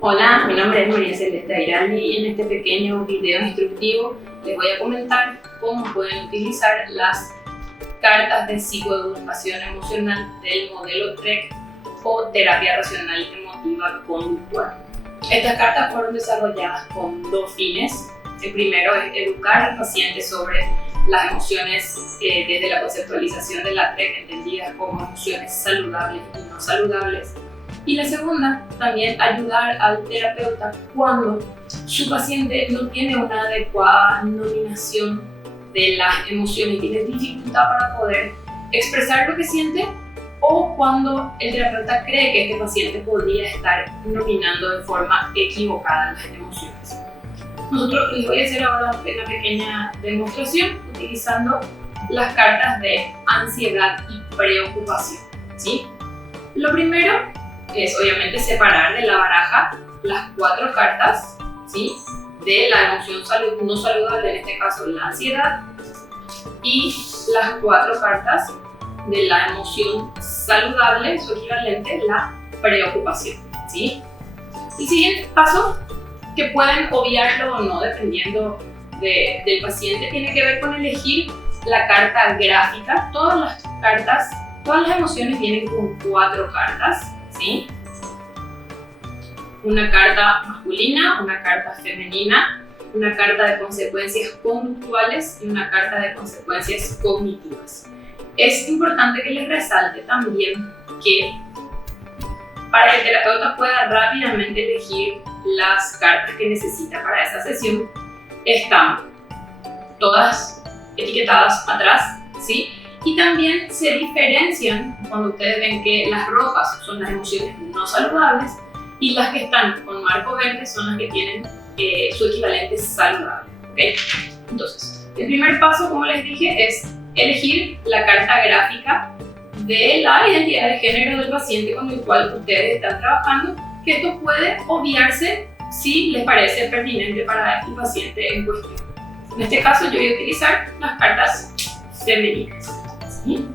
Hola, mi nombre es María Celeste Airaldi y en este pequeño video instructivo les voy a comentar cómo pueden utilizar las cartas de psicoeducación emocional del modelo TREC o terapia racional emotiva conductual. Estas cartas fueron desarrolladas con dos fines. El primero es educar al paciente sobre las emociones desde la conceptualización de la TREC, entendidas como emociones saludables y no saludables. Y la segunda, también ayudar al terapeuta cuando su paciente no tiene una adecuada nominación de las emociones y tiene dificultad para poder expresar lo que siente, o cuando el terapeuta cree que este paciente podría estar nominando de forma equivocada las emociones. Les voy a hacer ahora una pequeña demostración utilizando las cartas de ansiedad y preocupación, ¿sí? Lo primero es obviamente separar de la baraja las 4 cartas, ¿sí?, de la emoción no saludable, en este caso la ansiedad, y las 4 cartas de la emoción saludable, su equivalente, la preocupación, ¿sí? El siguiente paso, que pueden obviarlo o no dependiendo del paciente, tiene que ver con elegir la carta gráfica. Todas las emociones vienen con 4 cartas, ¿sí? Una carta masculina, una carta femenina, una carta de consecuencias conductuales y una carta de consecuencias cognitivas. Es importante que les resalte también que para que el terapeuta pueda rápidamente elegir las cartas que necesita para esa sesión, están todas etiquetadas atrás, ¿sí? Y también se diferencian cuando ustedes ven que las rojas son las emociones no saludables y las que están con marco verde son las que tienen su equivalente saludable, ¿okay? Entonces, el primer paso, como les dije, es elegir la carta gráfica de la identidad de género del paciente con el cual ustedes están trabajando, que esto puede obviarse si les parece pertinente para el paciente en cuestión. En este caso yo voy a utilizar las cartas femeninas, ¿sí?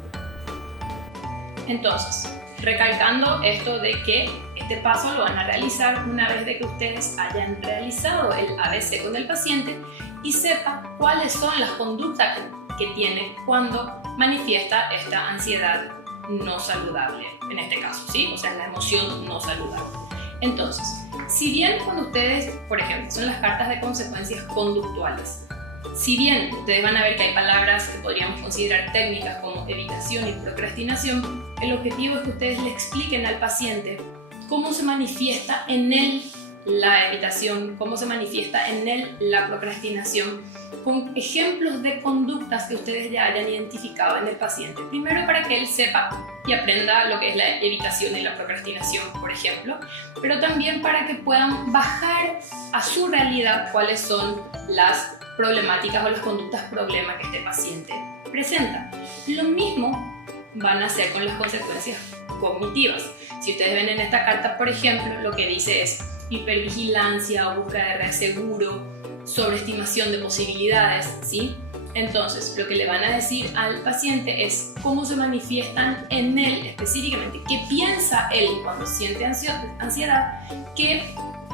Entonces, recalcando esto de que este paso lo van a realizar una vez de que ustedes hayan realizado el ABC con el paciente y sepan cuáles son las conductas que tiene cuando manifiesta esta ansiedad no saludable, en este caso, ¿sí? O sea, la emoción no saludable. Entonces, si bien cuando ustedes, por ejemplo, son las cartas de consecuencias conductuales, si bien ustedes van a ver que hay palabras que podríamos considerar técnicas como evitación y procrastinación, el objetivo es que ustedes le expliquen al paciente cómo se manifiesta en él la evitación, cómo se manifiesta en él la procrastinación, con ejemplos de conductas que ustedes ya hayan identificado en el paciente. Primero, para que él sepa y aprenda lo que es la evitación y la procrastinación, por ejemplo, pero también para que puedan bajar a su realidad cuáles son las problemáticas o las conductas problema que este paciente presenta. Lo mismo van a hacer con las consecuencias cognitivas. Si ustedes ven en esta carta, por ejemplo, lo que dice es hipervigilancia o búsqueda de reaseguro, sobreestimación de posibilidades, ¿sí? Entonces, lo que le van a decir al paciente es cómo se manifiestan en él específicamente, qué piensa él cuando siente ansiedad, que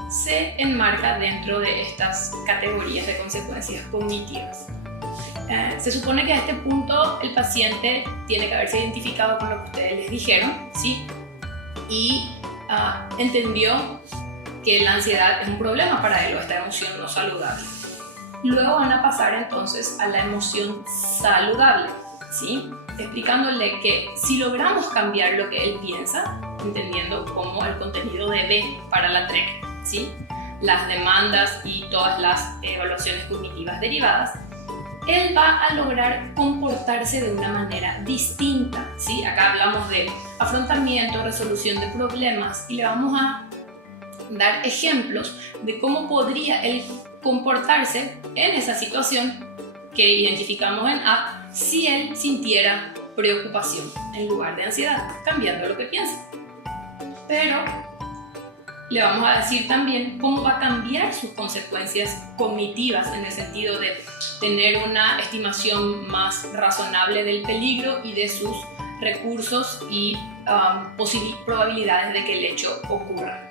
se enmarca dentro de estas categorías de consecuencias cognitivas. Se supone que a este punto el paciente tiene que haberse identificado con lo que ustedes les dijeron, ¿sí? Y entendió que la ansiedad es un problema para él o esta emoción no saludable. Luego van a pasar entonces a la emoción saludable, ¿sí? Explicándole que si logramos cambiar lo que él piensa, entendiendo como el contenido de B para la TREC, ¿sí?, las demandas y todas las evaluaciones cognitivas derivadas, él va a lograr comportarse de una manera distinta, ¿sí? Acá hablamos de afrontamiento, resolución de problemas y le vamos a dar ejemplos de cómo podría él comportarse en esa situación que identificamos en A si él sintiera preocupación en lugar de ansiedad, cambiando lo que piensa. Pero le vamos a decir también cómo va a cambiar sus consecuencias cognitivas en el sentido de tener una estimación más razonable del peligro y de sus recursos y probabilidades de que el hecho ocurra.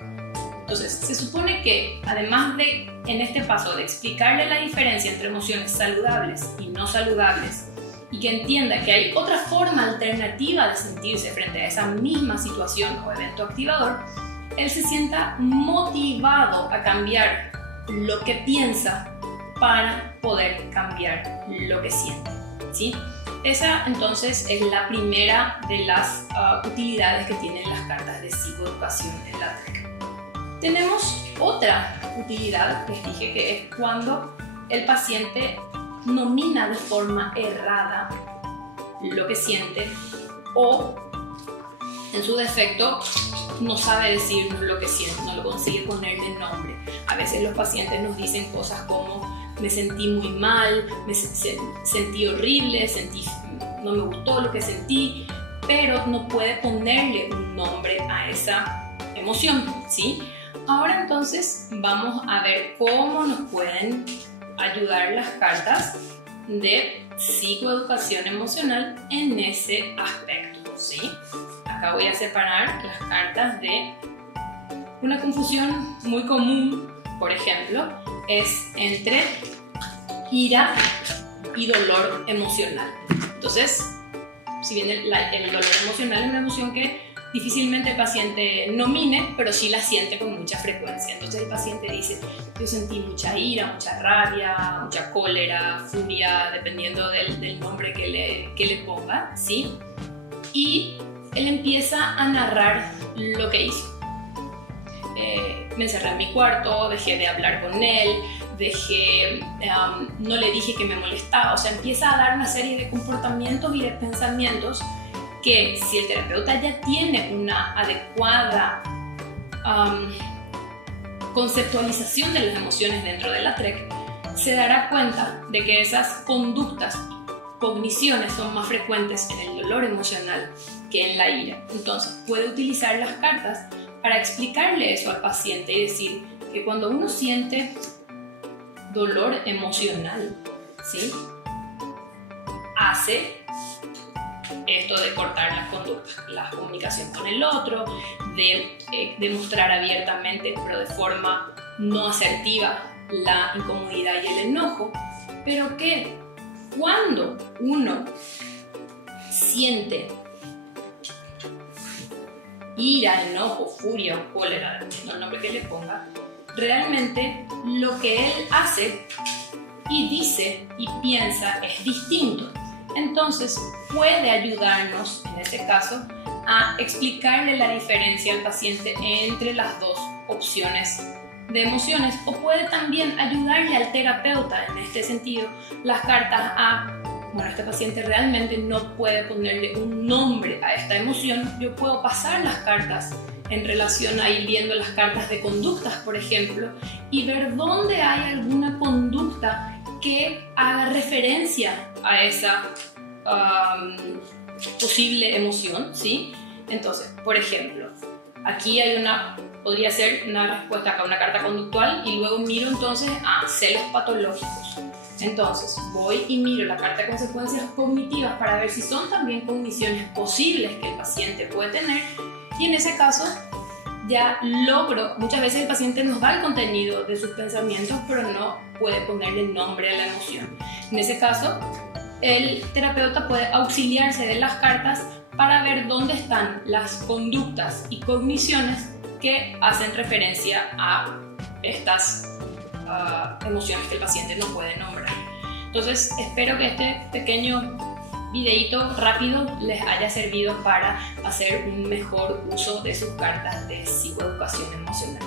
Entonces, se supone que además de, en este paso, de explicarle la diferencia entre emociones saludables y no saludables, y que entienda que hay otra forma alternativa de sentirse frente a esa misma situación o evento activador, él se sienta motivado a cambiar lo que piensa para poder cambiar lo que siente, ¿sí? Esa entonces es la primera de las utilidades que tienen las cartas de psicoeducación en la TREC. Tenemos otra utilidad, les dije, que es cuando el paciente nomina de forma errada lo que siente o, en su defecto, no sabe decirnos lo que siente, no lo consigue ponerle nombre. A veces los pacientes nos dicen cosas como me sentí muy mal, me sentí horrible, no me gustó lo que sentí, pero no puede ponerle un nombre a esa emoción, ¿sí? Ahora entonces vamos a ver cómo nos pueden ayudar las cartas de psicoeducación emocional en ese aspecto, ¿sí? Acá voy a separar las cartas de una confusión muy común, por ejemplo, es entre ira y dolor emocional. Entonces, si bien el dolor emocional es una emoción que difícilmente el paciente nomine, pero sí la siente con mucha frecuencia. Entonces el paciente dice, yo sentí mucha ira, mucha rabia, mucha cólera, furia, dependiendo del nombre que le ponga, ¿sí? Y él empieza a narrar lo que hizo. Me encerré en mi cuarto, dejé de hablar con él, no le dije que me molestaba. O sea, empieza a dar una serie de comportamientos y de pensamientos que, si el terapeuta ya tiene una adecuada conceptualización de las emociones dentro de la TREC, se dará cuenta de que esas conductas, cogniciones son más frecuentes en el dolor emocional que en la ira. Entonces puede utilizar las cartas para explicarle eso al paciente y decir que cuando uno siente dolor emocional, ¿sí?, hace esto de cortar las conductas, la comunicación con el otro, de demostrar abiertamente, pero de forma no asertiva, la incomodidad y el enojo, pero que cuando uno siente ira, enojo, furia o cólera, dependiendo del nombre que le ponga, realmente lo que él hace y dice y piensa es distinto. Entonces puede ayudarnos, en este caso, a explicarle la diferencia al paciente entre las dos opciones de emociones, o puede también ayudarle al terapeuta en este sentido, las cartas a, bueno, este paciente realmente no puede ponerle un nombre a esta emoción, yo puedo pasar las cartas en relación a ir viendo las cartas de conductas, por ejemplo, y ver dónde hay alguna conducta que haga referencia a esa posible emoción, ¿sí? Entonces, por ejemplo, aquí hay podría ser una respuesta acá, una carta conductual, y luego miro entonces a celos patológicos. Entonces, voy y miro la carta de consecuencias cognitivas para ver si son también cogniciones posibles que el paciente puede tener, y en ese caso ya logro, muchas veces el paciente nos da el contenido de sus pensamientos, pero no puede ponerle nombre a la emoción. En ese caso, el terapeuta puede auxiliarse de las cartas para ver dónde están las conductas y cogniciones que hacen referencia a estas emociones que el paciente no puede nombrar. Entonces, espero que este pequeño videíto rápido les haya servido para hacer un mejor uso de sus cartas de psicoeducación emocional.